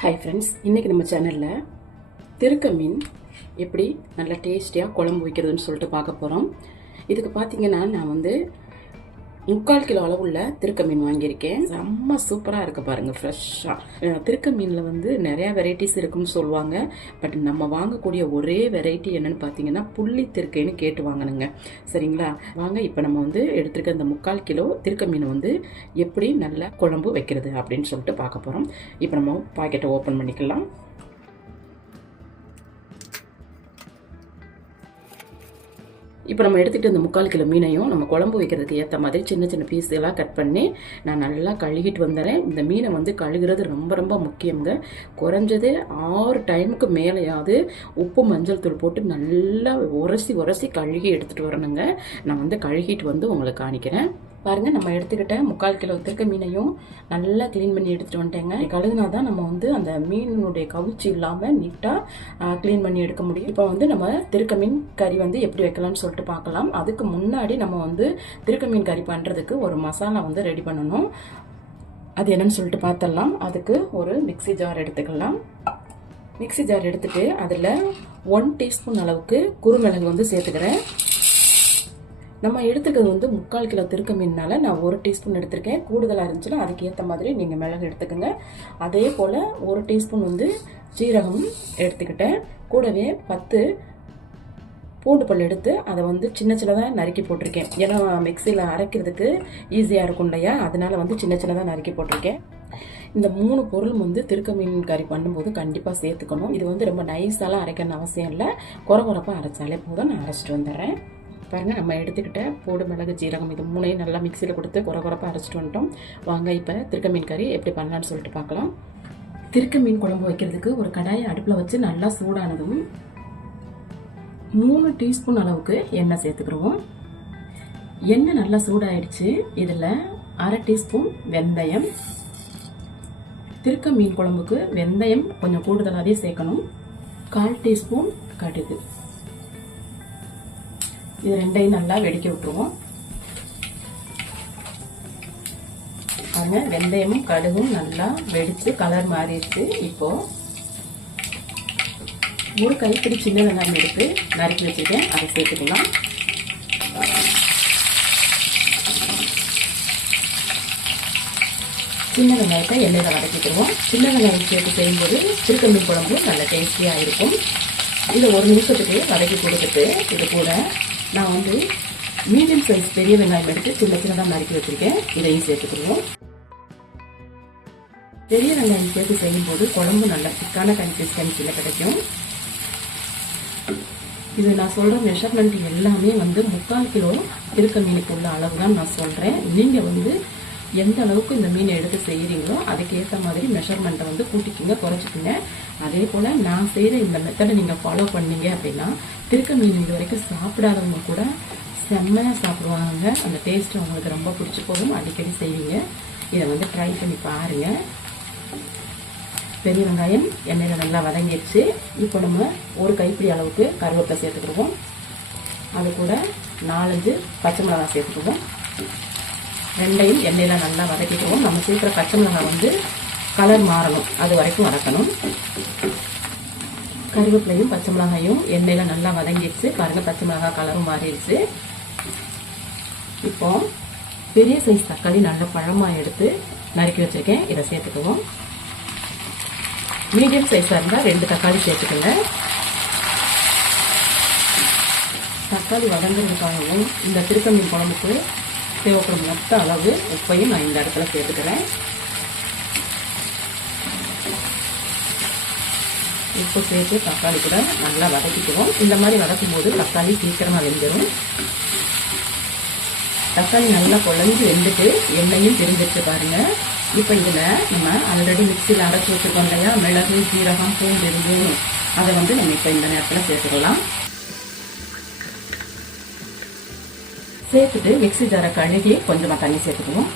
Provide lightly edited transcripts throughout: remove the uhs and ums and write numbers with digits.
Hi friends, இன்றைக்கி நம்ம சேனலில் திருக்க மீன் எப்படி நல்லா டேஸ்டியாக குழம்பு வைக்கிறதுன்னு சொல்லிட்டு பார்க்க போகிறோம். இதுக்கு பார்த்தீங்கன்னா நான் 3/4 கிலோ அளவுள்ள திருக்க மீன் வாங்கியிருக்கேன். செம்ம சூப்பராக இருக்குது பாருங்கள், ஃப்ரெஷ்ஷாக. திருக்க மீனில் நிறையா வெரைட்டிஸ் இருக்குன்னு சொல்லுவாங்க. பட் நம்ம வாங்கக்கூடிய ஒரே வெரைட்டி என்னென்னு பார்த்தீங்கன்னா புள்ளி திருக்கைன்னு கேட்டு வாங்கணுங்க. சரிங்களா, வாங்க இப்போ நம்ம எடுத்துருக்க இந்த 3/4 கிலோ திருக்க மீன் எப்படி நல்ல குழம்பு வைக்கிறது அப்படின்னு சொல்லிட்டு பார்க்க போகிறோம். இப்போ நம்ம பாக்கெட்டை ஓப்பன் பண்ணிக்கலாம். இப்போ நம்ம எடுத்துகிட்டு இந்த 3/4 கிலோ மீனையும் நம்ம குழம்பு வைக்கிறதுக்கு ஏற்ற மாதிரி சின்ன சின்ன பீஸ் எல்லாம் கட் பண்ணி நான் நல்லா கழுகிட்டு வந்துடுறேன். இந்த மீனை கழுகுறது ரொம்ப ரொம்ப முக்கியங்க. குறைஞ்சது 6 டைமுக்கு மேலேயாவது உப்பு மஞ்சள் தூள் போட்டு நல்லா உரசி கழுகி எடுத்துகிட்டு வரணுங்க. நான் கழுகிட்டு உங்களுக்கு காணிக்கிறேன். பாருங்கள், நம்ம எடுத்துக்கிட்ட 3/4 கிலோ திருக்க மீனையும் நல்லா க்ளீன் பண்ணி எடுத்துகிட்டு வந்துட்டேங்க. கழுகுனா தான் நம்ம அந்த மீனுடைய கவுச்சி இல்லாமல் நீட்டாக க்ளீன் பண்ணி எடுக்க முடியும். இப்போ நம்ம திருக்க மீன் கறி எப்படி வைக்கலாம்னு சொல்லிட்டு பார்க்கலாம். அதுக்கு முன்னாடி நம்ம திருக்க மீன் கறி பண்ணுறதுக்கு ஒரு மசாலா ரெடி பண்ணணும். அது என்னன்னு சொல்லிட்டு பார்த்தலாம். அதுக்கு ஒரு மிக்சி ஜார் எடுத்துக்கலாம். மிக்சி ஜார் எடுத்துட்டு அதில் 1 டீஸ்பூன் அளவுக்கு குறுமிளகு சேர்த்துக்கிறேன். நம்ம எடுத்துக்கிறது 3/4 கிலோ திருக்க மீன்னால நான் 1 டீஸ்பூன் எடுத்திருக்கேன். கூடுதலாக இருந்துச்சுன்னா அதுக்கு ஏற்ற மாதிரி நீங்கள் மிளகு எடுத்துக்கோங்க. அதே போல் 1 டீஸ்பூன் சீரகம் எடுத்துக்கிட்டேன். கூடவே 10 பூண்டு பல் எடுத்து அதை சின்ன சின்னதாக நறுக்கி போட்டிருக்கேன். ஏன்னா மிக்சியில் அரைக்கிறதுக்கு ஈஸியாக இருக்கும் இல்லையா, அதனால சின்ன சின்னதாக நறுக்கி போட்டிருக்கேன். இந்த 3 பொருள் திருக்க மீன் கறி பண்ணும்போது கண்டிப்பாக சேர்த்துக்கணும். இது ரொம்ப நைஸாலாம் அரைக்கணும்னு அவசியம் இல்லை. குறப்பாக அரைச்சாலே போதும். நான் அரைச்சிட்டு வந்துடுறேன். பாருங்கள், நம்ம எடுத்துக்கிட்ட பூண்டு மிளகு ஜீரகம் இது 3ஐயும் நல்லா மிக்சியில் கொடுத்து குறப்பாக அரைச்சிட்டு வந்துட்டோம். வாங்க இப்போ திருக்க மீன் கறி எப்படி பண்ணலான்னு சொல்லிட்டு பார்க்கலாம். திருக்க மீன் குழம்பு வைக்கிறதுக்கு ஒரு கடாயை அடுப்பில் வச்சு நல்லா சூடானதும் 3 டீஸ்பூன் அளவுக்கு எண்ணெய் சேர்த்துக்கிறோம். எண்ணெய் நல்லா சூடாயிடுச்சு. இதில் 1/2 டீஸ்பூன் வெந்தயம். திருக்க மீன் குழம்புக்கு வெந்தயம் கொஞ்சம் கூடுதலாகவே சேர்க்கணும். 1/4 டீஸ்பூன் கடுகு. இது ரெண்டையும் நல்லா வெடிக்க விட்டுருவோம். பாருங்க, வெந்தயமும் கடுகும் நல்லா வெடிச்சு கலர் மாறிடுச்சு. இப்போ ஒரு கைப்பிடி சின்ன வெங்காயம் எடுத்து நறுக்கி வச்சுருக்கேன், அதை சேர்த்துக்கலாம். சின்ன வெங்காயத்தை எண்ணெயில் வதக்கிடுவோம். சின்ன வெங்காயம் சேர்த்து செய்யும்போது திருக்க மீன் குழம்பு நல்ல டேஸ்டியாக இருக்கும். இதை 1 நிமிஷத்துக்கு வதக்கி கொடுத்துட்டு இது கூட நான் மீடியம் சைஸ் பெரிய வெங்காயம் எடுத்து சின்ன சின்னதாக நறுக்கி வச்சிருக்கேன். இதையும் சேர்த்துக்குவோம். பெரிய வெங்காயம் சேர்த்து செய்யும்போது குழம்பு நல்ல திக்கான கன்சிஸ்டன்சியில் கிடைக்கும். இது நான் சொல்கிற மெஷர்மெண்ட் எல்லாமே 3/4 கிலோ திருக்க மீனுக்கு உள்ள அளவு தான் நான் சொல்கிறேன். நீங்கள் எந்த அளவுக்கு இந்த மீனை எடுத்து செய்கிறீங்களோ அதுக்கு ஏற்ற மாதிரி மெஷர்மெண்ட்டை கூட்டிக்கிங்க, குறைச்சிக்கிங்க. அதே போல் நான் செய்கிற இந்த மெத்தடை நீங்கள் ஃபாலோ பண்ணீங்க அப்படின்னா திருக்க மீன் இது வரைக்கும் சாப்பிடாதவங்க கூட செம்மையாக சாப்பிடுவாங்க. அந்த டேஸ்ட்டு அவங்களுக்கு ரொம்ப பிடிச்சி போகும். அடிக்கடி செய்வீங்க. இதை ட்ரை பண்ணி பாருங்கள். பெரிய வெங்காயம் எண்ணெயில் நல்லா வதங்கிடுச்சு. இப்போ நம்ம ஒரு கைப்பிடி அளவுக்கு கருவேப்பிலை சேர்த்துக்கிடுவோம். அது கூட 4-5 பச்சை மிளகாய் சேர்த்துக்குவோம். ரெண்டையும் எண்ணெயில் நல்லா வதக்கிக்குவோம். நம்ம சேர்க்குற பச்சை மிளகாய் கலர் மாறணும், அது வரைக்கும் வதக்கணும். கருவேப்பிலையும் பச்சை மிளகாயும் எண்ணெயில் நல்லா வதங்கிடுச்சு. பாருங்கள், பச்சை மிளகாய் கலரும் மாறிடுச்சு. இப்போ பெரிய சைஸ் தக்காளி நல்ல பழமாக எடுத்து நறுக்கி வச்சுருக்கேன், இதை சேர்த்துக்குவோம். மீடியம் சைஸாக இருந்தால் 2 தக்காளி சேர்த்துக்கோங்க. தக்காளி வதங்குறதுக்காகவும் இந்த திருக்க மீன் குழம்புக்கு தேவைப்படும் மொத்த அளவு உப்பையும் நான் இந்த இடத்துல சேர்த்துக்கிறேன். உப்பு சேர்த்து தக்காளி கூட நல்லா வதக்கிக்குவோம். இந்த மாதிரி வதக்கும் போது தக்காளி சீக்கிரமாக வெந்துடும். தக்காளி நல்லா குழஞ்சி வெந்துட்டு எண்ணெயும் பிரிஞ்சிட்டு பாருங்க. இப்போ இதில் நம்ம ஆல்ரெடி மிக்சியில் அரைச்சி வச்சுருக்கோம் இல்லையா, மிளகு சீரகம் பூண்டு இருந்தும் அதை நம்ம இப்போ இந்த நேரத்தில் சேர்த்துக்கலாம். சேர்த்துட்டு மிக்சி ஜாரை கழுகி கொஞ்சமாக தண்ணி சேர்த்துக்குவோம்.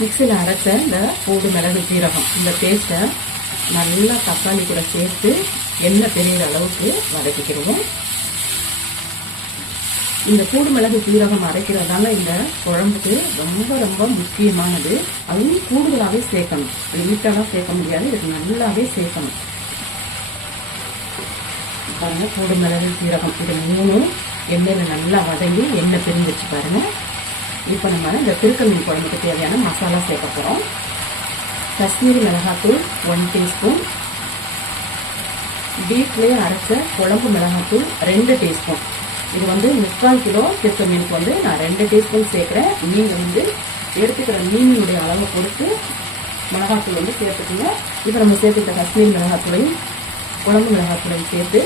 மிக்சியில் அரைச்ச இந்த பூண்டு மிளகு சீரகம் இந்த பேஸ்ட்டை நல்லா தக்காளி கூட சேர்த்து எண்ணெய் பெரிய அளவுக்கு வதக்கிக்கிடுவோம். இந்த கூடு மிளகு சீரகம் அரைக்கிறதால இந்த குழம்புக்கு ரொம்ப ரொம்ப முக்கியமானது. அதுவும் கூடுதலாகவே சேர்க்கணும், லிமிட்டாலாம் சேர்க்க முடியாது, இதுக்கு நல்லாவே சேர்க்கணும். பாருங்க, கூடு மிளகு சீரகம் இது 3 எண்ணெயில் நல்லா வதங்கி எண்ணெய் பிரிஞ்சிச்சு பாருங்க. இப்போ நம்ம இந்த திருக்க மீன் குழம்புக்கு தேவையான மசாலா சேர்க்க போகிறோம். காஷ்மீரி மிளகாத்தூள் 1 டீஸ்பூன், வீட்டிலேயே அரைச்ச குழம்பு மிளகாத்தூள் 2 டீஸ்பூன். இது வந்து 3/4 கிலோ திருக்க மீனுக்கு வந்து நான் 2 டீஸ்பூன் சேர்க்குறேன். நீங்கள் வந்து எடுத்துக்கிற மீனினுடைய அளவை பொறுத்து மிளகாத்தூள் வந்து சேர்த்துக்கோங்க. இப்போ நம்ம சேர்த்துக்கிட்ட காஷ்மீரி மிளகாத்தூளையும் குழம்பு மிளகாத்தூளையும் சேர்த்து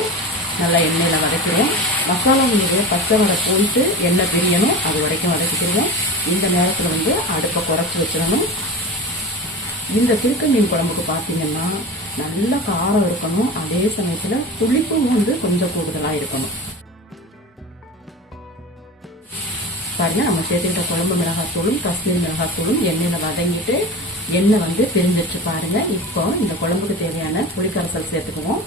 நல்லா எண்ணெயில் வதக்கிறோம். மசாலாவுடைய பச்சை வடை போயிட்டு எண்ணெய் பிரியணும், அது வரைக்கும் வதக்கிக்கிறோம். இந்த நேரத்தில் வந்து அடுப்பை குறைச்சி வச்சிடணும். இந்த திருக்க மீன் குழம்புக்கு பார்த்தீங்கன்னா நல்ல காரம் இருக்கணும், அதே சமயத்தில் புளிப்பும் வந்து கொஞ்சம் கூடுதலாக இருக்கணும். பாருங்க, நம்ம சேர்த்துக்கிட்ட குழம்பு மிளகாத்தூளும் காஷ்மீரி மிளகாத்தூளும் எண்ணெயில் வதங்கிட்டு எண்ணெய் வந்து பிரிஞ்சிச்சு பாருங்க. இப்போ இந்த குழம்புக்கு தேவையான புளிக்கரைசல் சேர்த்துக்குவோம்.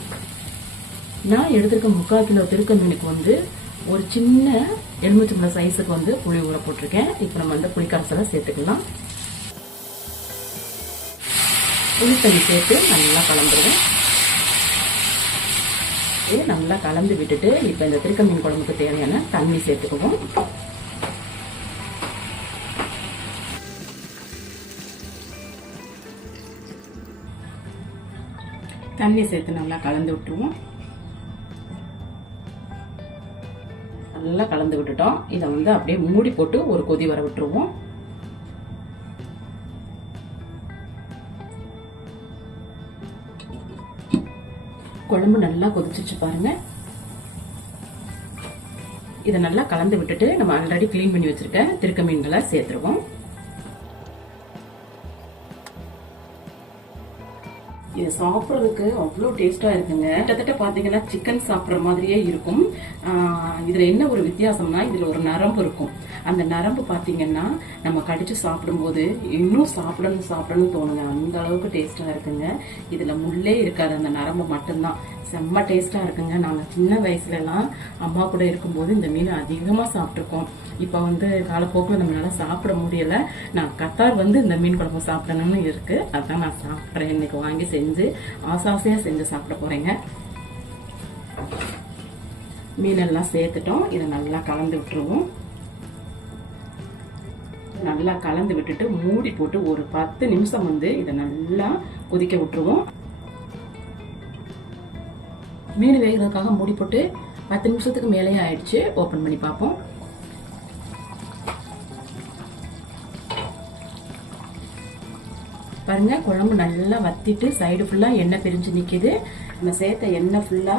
நான் எடுத்துருக்க 3/4 கிலோ திருக்க மீனுக்கு வந்து ஒரு சின்ன எலுமிச்சம்பழம் சைஸுக்கு வந்து புளி ஊற போட்டிருக்கேன். இப்போ நம்ம வந்து புளிக்கரைசலை சேர்த்துக்கலாம். புளித்தண்ணி சேர்த்து நல்லா கலந்துருவோம். நல்லா கலந்து விட்டுட்டு இப்போ இந்த திருக்க மீன் குழம்புக்கு தேவையான தண்ணி சேர்த்துக்குவோம். தண்ணி சேர்த்து நல்லா கலந்து விட்டுருவோம். நல்லா கலந்து விட்டுட்டோம். இதை வந்து அப்படியே மூடி போட்டு ஒரு கொதி வர விட்டுருவோம். குழம்பு நல்லா கொதிச்சிச்சு பாருங்க. இதை நல்லா கலந்து விட்டுட்டு நம்ம ஆல்ரெடி கிளீன் பண்ணி வச்சிருக்க திருக்க மீன்களை சேர்த்துருவோம். இது சாப்பிட்றதுக்கு அவ்வளோ டேஸ்டா இருக்குங்க. கிட்டத்தட்ட பாத்தீங்கன்னா சிக்கன் சாப்பிட்ற மாதிரியே இருக்கும். இதுல என்ன ஒரு வித்தியாசம்னா இதுல ஒரு நரம்பு இருக்கும். அந்த நரம்பு பாத்தீங்கன்னா நம்ம கடிச்சு சாப்பிடும்போது இன்னும் சாப்பிடணும் தோணுங்க. அந்த அளவுக்கு டேஸ்டா இருக்குங்க. இதுல முள்ளே இருக்காது, அந்த நரம்பு மட்டும்தான். செம்ம டேஸ்டா இருக்குங்க. நாங்க சின்ன வயசுல எல்லாம் அம்மா கூட இருக்கும்போது இந்த மீன் அதிகமா சாப்பிட்டுருக்கோம். இப்ப வந்து காலப்போக்கில் நம்மளால சாப்பிட முடியல. நான் கத்தார் வந்து இந்த மீன் குழம்பு சாப்பிடணும்னு இருக்கு, அதான் நான் சாப்பிட்றேன். இன்னைக்கு வாங்கி செஞ்சு ஆசாசையா செஞ்சு சாப்பிட போறேங்க. மீனெல்லாம் சேர்த்துட்டோம். இதை நல்லா கலந்து விட்டுருவோம். நல்லா கலந்து விட்டுட்டு மூடி போட்டு ஒரு 10 நிமிஷம் வந்து இதை நல்லா கொதிக்க விட்டுருவோம். மீன் வேகிறதுக்காக மூடி போட்டு 10 நிமிஷத்துக்கு மேலேயே ஆயிடுச்சு. ஓபன் பண்ணி பார்ப்போம். பாருங்க, குழம்பு நல்லா வத்திட்டு சைடு ஃபுல்லா எண்ணெய் பிரிஞ்சு நிக்குது. நம்ம சேர்த்த எண்ணெய் ஃபுல்லா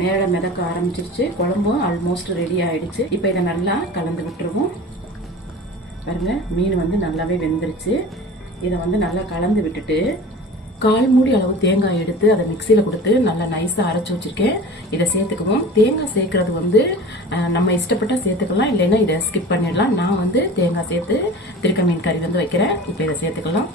மேல மிதக்க ஆரம்பிச்சிருச்சு. குழம்பும் ஆல்மோஸ்ட் ரெடி ஆயிடுச்சு. இப்போ இதை நல்லா கலந்து விட்டுருவோம். பாருங்க, மீன் வந்து நல்லாவே வெந்துருச்சு. இதை வந்து நல்லா கலந்து விட்டுட்டு 1/4 மூடி அளவு தேங்காய் எடுத்து அதை மிக்சியில் கொடுத்து நல்லா நைஸாக அரைச்சி வச்சிருக்கேன். இதை சேர்த்துக்குவோம். தேங்காய் சேர்க்கறது வந்து நம்ம இஷ்டப்பட்டா சேர்த்துக்கலாம், இல்லைன்னா இதை ஸ்கிப் பண்ணிடலாம். நான் வந்து தேங்காய் சேர்த்து திருக்க மீன் கறி வந்து வைக்கிறேன். இப்போ இதை சேர்த்துக்கலாம்.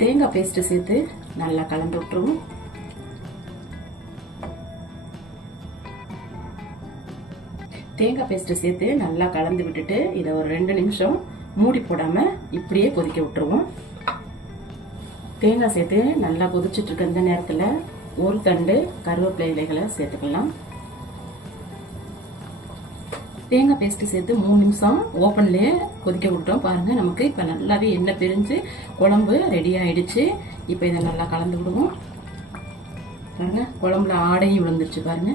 தேங்காய் பேஸ்ட் சேர்த்து நல்லா கலந்து விட்டுருவோம். தேங்காய் பேஸ்ட் சேர்த்து நல்லா கலந்து விட்டுட்டு இதை ஒரு 2 நிமிஷம் மூடி போடாம இப்படியே கொதிக்க விட்டுருவோம். தேங்காய் சேர்த்து நல்லா கொதிச்சுட்டு இருக்க இந்த நேரத்தில் ஒரு தண்டு கருவேப்பிலை இலைகளை சேர்த்துக்கலாம். தேங்காய் பேஸ்ட் சேர்த்து 3 நிமிஷம் ஓப்பன்லேயே கொதிக்க விட்டோம். பாருங்க, நமக்கு இப்போ நல்லாவே எண்ணெய் பிரிஞ்சு குழம்பு ரெடி ஆயிடுச்சு. இப்போ இதை நல்லா கலந்து விடுவோம். பாருங்க, குழம்புல ஆடையும் விழுந்துருச்சு பாருங்க.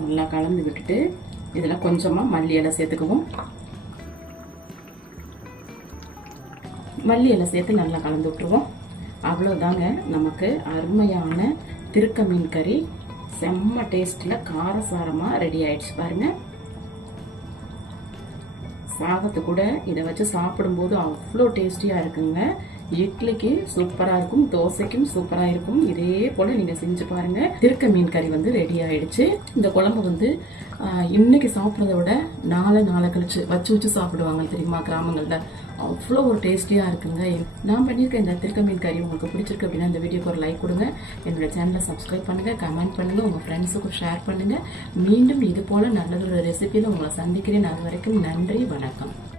நல்லா கலந்து விட்டுட்டு இதில் கொஞ்சமா மல்லி இலை சேர்த்துக்குவோம். மல்லி இலை சேர்த்து நல்லா கலந்து விட்டுருவோம். அவ்வளோதாங்க, நமக்கு அருமையான திருக்க மீன் கறி செம்ம டேஸ்ட்ல காரசாரமா ரெடி ஆயிடுச்சு பாருங்க. சாதத்து கூட இதை வச்சு சாப்பிடும்போது அவ்வளோ டேஸ்டியா இருக்குங்க. இட்லிக்கு சூப்பராக இருக்கும், தோசைக்கும் சூப்பராக இருக்கும். இதே போல் நீங்கள் செஞ்சு பாருங்கள். திருக்க மீன் கறி வந்து ரெடி ஆயிடுச்சு. இந்த குழம்பு வந்து இன்னைக்கு சாப்பிட்றத விட நாளை கழிச்சு வச்சு சாப்பிடுவாங்க தெரியுமா கிராமங்களில். அவ்வளோ ஒரு டேஸ்டியாக இருக்குங்க. நான் பண்ணியிருக்கேன் இந்த திருக்க மீன் கறி உங்களுக்கு பிடிச்சிருக்கு அப்படின்னா இந்த வீடியோக்கு ஒரு லைக் கொடுங்க. என்னோட சேனலை சப்ஸ்கிரைப் பண்ணுங்கள், கமெண்ட் பண்ணுங்கள், உங்கள் ஃப்ரெண்ட்ஸுக்கும் ஷேர் பண்ணுங்கள். மீண்டும் இது போல் நல்லதொரு ரெசிபியில் உங்களை சந்திக்கிறேன். அது வரைக்கும் நன்றி, வணக்கம்.